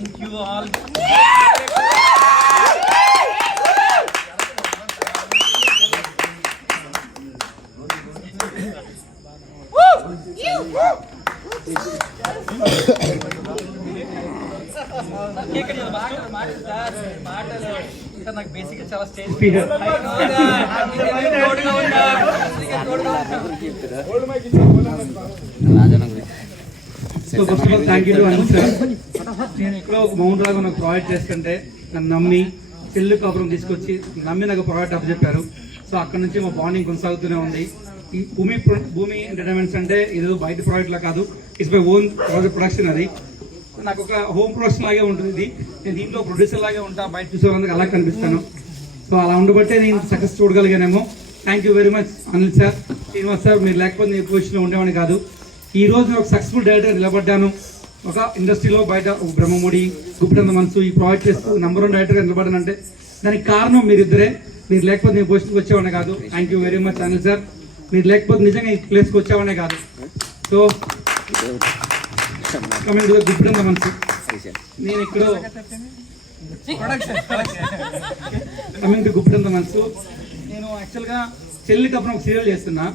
Thank you all నాకు basic చాలా stage so first of all thank you to Anil sir నేను ఎక్కడో ఒక మౌంట్ లాగా నాకు ప్రొవైడ్ చేస్తుంటే నన్ను నమ్మి చెల్లు కాపురం తీసుకొచ్చి నమ్మి నాకు ప్రొవైడ్ అప్ చెప్పారు. సో అక్కడ నుంచి మా బాండింగ్ కొనసాగుతూనే ఉంది. ఈ భూమి భూమి ఎంటర్టైన్మెంట్స్ అంటే ఏదో బయట ప్రాజెక్ట్ లా కాదు. ఇట్స్ మై ఓన్ ప్రొడక్షన్ అది. నాకు ఒక హోమ్ ప్రొడక్షన్ లాగే ఉంటుంది ఇది. నేను దీంట్లో ప్రొడ్యూసర్ లాగే ఉంటా బయట చూసే వాళ్ళకి అలా కనిపిస్తాను. సో అలా ఉండబట్టే నేను success చూడగలిగానేమో. Thank you very much Anil sir Srinivas sir మీరు లేకపోతే నేను పొజిషన్లో ఉండేవాడిని కాదు. ఈ రోజు నేను ఒక సక్సెస్ఫుల్ డైరెక్టర్ నిలబడ్డాను. ఒక ఇండస్ట్రీలో బయట ఒక బ్రహ్మముడి గుప్పినంద మనసు ఈ ప్రాజెక్ట్ చేస్తూ నంబర్ వన్ డైరెక్టర్గా నిలబడనంటే దానికి కారణం మీరిద్దరే. మీరు లేకపోతే నేను పోస్ట్కి వచ్చేవాడిని కాదు. Thank you very much Anil sir మీరు లేకపోతే నిజంగా ఈ ప్లేస్కి వచ్చేవాడినే కాదు. సో కమింగ్ టు గుప్పినంద మనసు. నేను ఇక్కడ కమింగ్ టు గుప్పినంద మనసు. నేను యాక్చువల్గా చెల్లి కప్పున ఒక సీరియల్ చేస్తున్నా.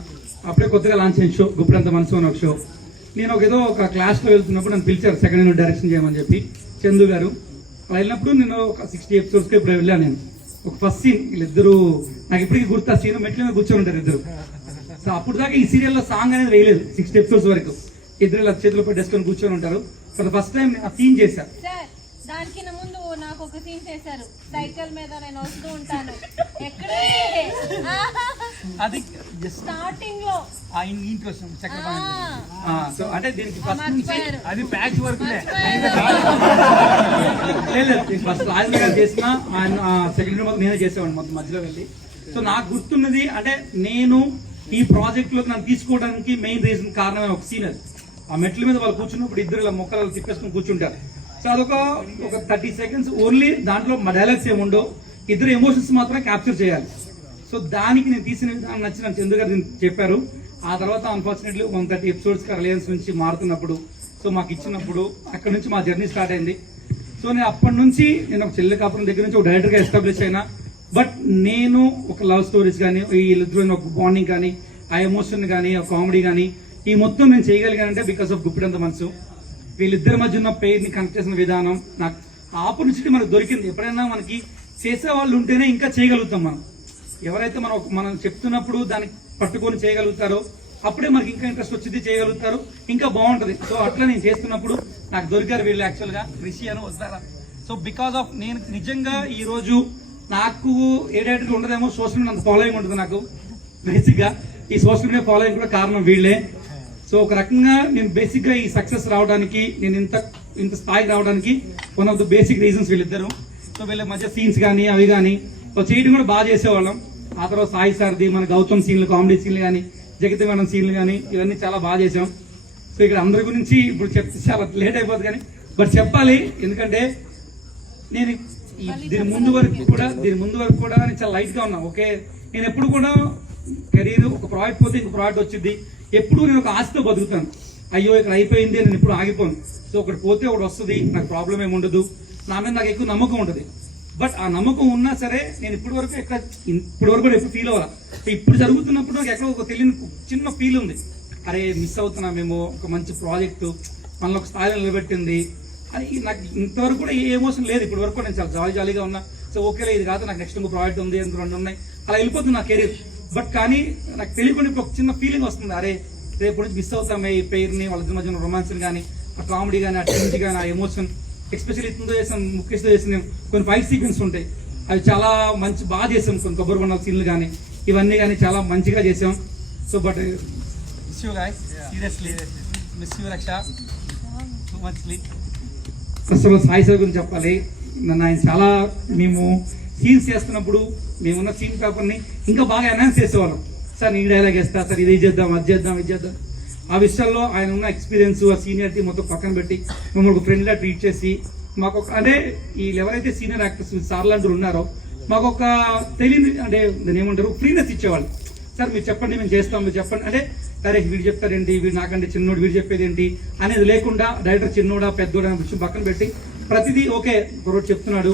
అప్పుడే కొత్తగా లాంచ్ అయిన షో గుప్పినంత మనసు అని ఒక షో నేను ఒక ఏదో ఒక క్లాస్లో వెళ్తున్నప్పుడు నన్ను పిలిచారు సెకండ్ హ్యాండ్ డైరెక్షన్ చేయమని చెప్పి. చందు గారు అలా వెళ్ళినప్పుడు నేను ఒక సిక్స్టీ ఎపిసోడ్స్కి ఇప్పుడు వెళ్ళాను నేను. ఒక ఫస్ట్ సీన్ వీళ్ళిద్దరు నాకు ఇప్పటికీ గుర్తు ఆ సీన్ మెట్ల మీద కూర్చొని ఉంటారు ఇద్దరు. సో అప్పుడు దాకా ఈ సీరియల్లో సాంగ్ అనేది వేయలేదు సిక్స్టీ ఎపిసోడ్స్ వరకు. ఇద్దరు ఇలా చేతిలో డెస్కొని కూర్చొని ఉంటారు. ఫర్ ఫస్ట్ టైం ఆ సీన్ చేశా. దానికి ముందు నాకు ఒక సీన్ చేశారు. సైకిల్ మీద నేను వస్తూ ఉంటాను. ఎక్కడే? అది స్టార్టింగ్లో. ఇంట్లో చక్కెర సో అంటే దీనికి ఫస్ట్ నుంచి. అది ప్యాచ్ వర్క్ ఫస్ట్ రాజేంద్ర గారు చేసిన సెకండ్ నేనే చేసేవాడిని మొత్తం మధ్యలో వెళ్ళి. సో నాకు గుర్తున్నది అంటే నేను ఈ ప్రాజెక్ట్లో నన్ను తీసుకోవడానికి మెయిన్ రీజన్ కారణమే ఒక సీన్ అది. ఆ మెట్ల మీద వాళ్ళు కూర్చున్నప్పుడు ఇద్దరు ఇలా మొక్కలు తిప్పేసుకుని కూర్చుంటారు. సో అదొక ఒక థర్టీ సెకండ్స్ ఓన్లీ దాంట్లో మా డైలాగ్స్ ఏముండవు. ఇద్దరు ఎమోషన్స్ మాత్రం క్యాప్చర్ చేయాలి. సో దానికి నేను తీసిన విధానం నచ్చిన చందు గారు చెప్పారు. ఆ తర్వాత unfortunately one thirty episodes Reliance నుంచి మారుతున్నప్పుడు సో మాకు ఇచ్చినప్పుడు అక్కడ నుంచి మా జర్నీ స్టార్ట్ అయింది. సో నేను అప్పటి నుంచి నేను ఒక చెల్లె కాపురం దగ్గర నుంచి ఒక డైరెక్టర్గా ఎస్టాబ్లిష్ అయినా బట్ నేను ఒక లవ్ స్టోరీస్ కానీ వీళ్ళిద్దరు ఒక బాండింగ్ కానీ ఆ ఎమోషన్ కానీ ఆ కామెడీ కానీ ఈ మొత్తం నేను చేయగలిగానంటే బికాస్ ఆఫ్ గుప్పిడంత మనసు. వీళ్ళిద్దరి మధ్య ఉన్న పేరుని కనెక్ట్ చేసిన విధానం నాకు ఆపర్చునిటీ మనకు దొరికింది. ఎప్పుడైనా మనకి చేసే వాళ్ళు ఉంటేనే ఇంకా చేయగలుగుతాం మనం. ఎవరైతే మనం మనం చెప్తున్నప్పుడు దాన్ని పట్టుకొని చేయగలుగుతారో అప్పుడే మనకి ఇంకా ఇంట్రెస్ట్ వచ్చింది చేయగలుగుతారు ఇంకా బాగుంటుంది. సో అట్లా నేను చేస్తున్నప్పుడు నాకు దొరికారు వీళ్ళు యాక్చువల్గా రిషి అని వస్తారా? సో బికాస్ ఆఫ్ నేను నిజంగా ఈరోజు నాకు ఏ ఉండదేమో సోషల్ మీడియా అంత ఫాలోయింగ్ ఉంటుంది నాకు. బేసిక్గా ఈ సోషల్ మీడియా ఫాలోయింగ్ కూడా కారణం వీళ్ళే. సో ఒక రకంగా నేను బేసిక్గా ఈ సక్సెస్ రావడానికి నేను ఇంత ఇంత స్థాయికి రావడానికి one of the basic reasons వీళ్ళిద్దరు. సో వీళ్ళ మధ్య సీన్స్ కానీ అవి కానీ సో చేయడం కూడా బాగా చేసేవాళ్ళం. ఆ తర్వాత సాయి సార్ది మన గౌతమ్ సీన్లు కామెడీ సీన్లు కానీ జగతి మేడం సీన్లు కానీ ఇవన్నీ చాలా బాగా చేసాం సో ఇక్కడ అందరి గురించి ఇప్పుడు చెప్తే చాలా లేట్ అయిపోతుంది కానీ బట్ చెప్పాలి ఎందుకంటే నేను దీని ముందు వరకు కూడా దీని ముందు వరకు కూడా నేను చాలా లైట్గా ఉన్నా ఓకే? నేను ఎప్పుడు కూడా కెరీర్ ఒక ప్రాజెక్ట్ పోతే ఇంకో ప్రాజెక్ట్ వచ్చింది ఎప్పుడు నేను ఒక ఆశతో బతుకుతాను. అయ్యో ఇక్కడ అయిపోయింది నేను ఇప్పుడు ఆగిపోను. సో ఒకటి పోతే ఒకటి వస్తుంది నాకు ప్రాబ్లం ఏమి ఉండదు. నా మీద నాకు ఎక్కువ నమ్మకం ఉంటుంది బట్ ఆ నమ్మకం ఉన్నా సరే నేను ఇప్పటి వరకు ఎక్కడ ఇప్పటి వరకు కూడా ఎప్పుడు ఫీల్ అవ్వాలి. ఇప్పుడు జరుగుతున్నప్పుడు నాకు ఎక్కడ ఒక తెలియని చిన్న ఫీల్ ఉంది. అరే మిస్ అవుతున్నామేమో ఒక మంచి ప్రాజెక్టు మనల్ని ఒక స్థాయిలో నిలబెట్టింది. అని నాకు ఇంతవరకు కూడా ఏ ఎమోషన్ లేదు. ఇప్పటి వరకు కూడా నేను చాలా జాలీ జాలీగా ఉన్నా. సో ఓకేలే ఇది కాదు నాకు నెక్స్ట్ ఇంకో ప్రాజెక్ట్ ఉంది ఇంకో రెండు ఉన్నాయి. అలా వెళ్ళిపోతుంది నా కెరీర్ బట్ కానీ నాకు తెలియకుండా ఇప్పుడు ఒక చిన్న ఫీలింగ్ వస్తుంది. అరే రేపు నుంచి మిస్ అవుతామే ఈ పేరుని వాళ్ళ మధ్యన రొమాన్స్ కానీ ఆ కామెడీ కానీ ఆ టెన్స్ కానీ ఆ ఎమోషన్ ఎస్పెషల్లీ ఇతనితో చేసిన ముఖ్యస్తో చేసిన కొన్ని ఫైట్ సీక్వెన్స్ ఉంటాయి. అవి చాలా మంచి బాగా చేసాం. కొన్ని కొబ్బరి బొండాల సీన్లు కానీ ఇవన్నీ కానీ చాలా మంచిగా చేసాం. So but miss you guys seriously miss you Raksha Machli first of all Sai sir గురించి చెప్పాలి. నన్ను ఆయన చాలా మేము సీన్స్ చేస్తున్నప్పుడు మేమున్న సీన్ పేపర్ని ఇంకా బాగా ఎన్హాన్స్ చేసేవాళ్ళం. సార్ నీ డైలాగ్ వేస్తా సార్ ఇది చేద్దాం అది చేద్దాం ఇది చేద్దాం. ఆ విషయాల్లో ఆయన ఉన్న ఎక్స్పీరియన్స్ ఆ సీనియారిటీ మొత్తం పక్కన పెట్టి మమ్మల్ని ఒక ఫ్రెండ్లా ట్రీట్ చేసి మాకు ఒక అదే ఈ ఎవరైతే సీనియర్ యాక్టర్స్ సార్ లాంటి ఉన్నారో మాకు ఒక తెలియని అంటే దాన్ని ఏమంటారు? ఫ్రీనెస్ ఇచ్చేవాళ్ళు. సార్ మీరు చెప్పండి మేము చేస్తాం మీరు చెప్పండి. అంటే సరే వీడు చెప్తారేంటి వీడు నాకంటే చిన్నోడు వీడు చెప్పేది ఏంటి? అనేది లేకుండా డైరెక్టర్ చిన్నోడా పెద్దోడా అనే విషయం పక్కన పెట్టి ప్రతిదీ ఓకే ఒకరోజు చెప్తున్నాడు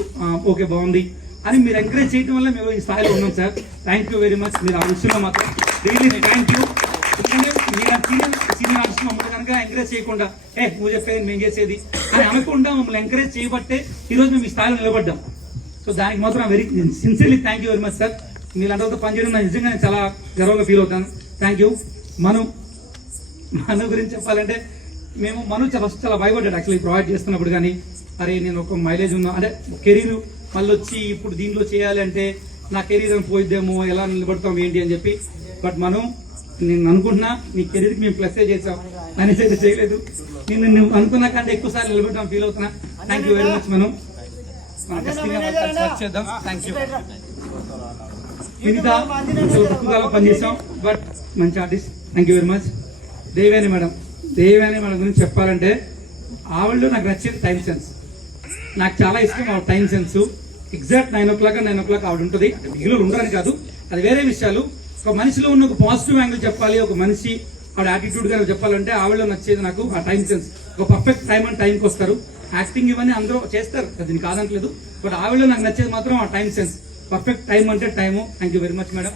ఓకే బాగుంది అని మీరు ఎంకరేజ్ చేయడం వల్ల మేము ఈ స్థాయిలో ఉన్నాం sir. Thank you very much మీరు ఆ విషయంలో మాత్రం really thank you senior senior artist మమ్మల్ని కనుక ఎంకరేజ్ చేయకుండా ఏ నువ్వు చెప్పేది మేము చేసేది అని అనకుండా మమ్మల్ని ఎంకరేజ్ చేయబట్టే ఈరోజు మేము ఈ స్థాయిలో నిలబడ్డాం సో దానికి మాత్రం very sincerely thank you very much sir మీరందరితో పనిచేయడం నాకు నిజంగా నేను చాలా గర్వంగా ఫీల్ అవుతాను థ్యాంక్ యూ మనం మను గురించి చెప్పాలంటే మేము మను చాలా ఫస్ట్ చాలా భయపడ్డాడు యాక్చువల్లీ ప్రొవైడ్ చేస్తున్నప్పుడు కానీ అరే నేను ఒక మైలేజ్ ఉన్నా అంటే కెరీర్ మళ్ళీ వచ్చి ఇప్పుడు దీంట్లో చేయాలి అంటే నా కెరీర్ పోయిద్దేమో ఎలా నిలబడతాం ఏంటి అని చెప్పి బట్ మనం నేను అనుకుంటున్నా నీ కెరీర్కి మేము ప్లస్ చేసాం అనేసి అయితే చేయలేదు నేను నువ్వు అనుకున్నా కంటే ఎక్కువ సార్లు నిలబెట్టాం ఫీల్ అవుతున్నా. థ్యాంక్ యూ వెరీ మచ్ మనం మనం ఖచ్చితంగా చేద్దాం. థ్యాంక్ యూ మిగతా పనిచేసాం బట్ మంచి artist thank you very much Devani madam. Deveni madam గురించి చెప్పాలంటే ఆవిడలో నాకు నచ్చేది టైం సెన్స్ నాకు చాలా ఇష్టం ఆవిడ time sense exact nine o'clock nine o'clock ఆవిడ ఉంటుంది. మిగిలిన ఉండరని కాదు. అది వేరే విషయాలు. ఒక మనిషిలో ఉన్న ఒక పాజిటివ్ యాంగిల్ చెప్పాలి ఒక మనిషి ఆవిడ యాటిట్యూడ్గా చెప్పాలంటే ఆవిడలో నచ్చేది నాకు ఆ టైం సెన్స్ ఒక పర్ఫెక్ట్ టైం అండ్ టైంకి వస్తారు. యాక్టింగ్ ఇవన్నీ అందరూ చేస్తారు. అది కాదనట్లేదు బట్ ఆవిడలో నాకు నచ్చేది మాత్రం ఆ టైం సెన్స్ పర్ఫెక్ట్ టైం అంటే time thank you very much madam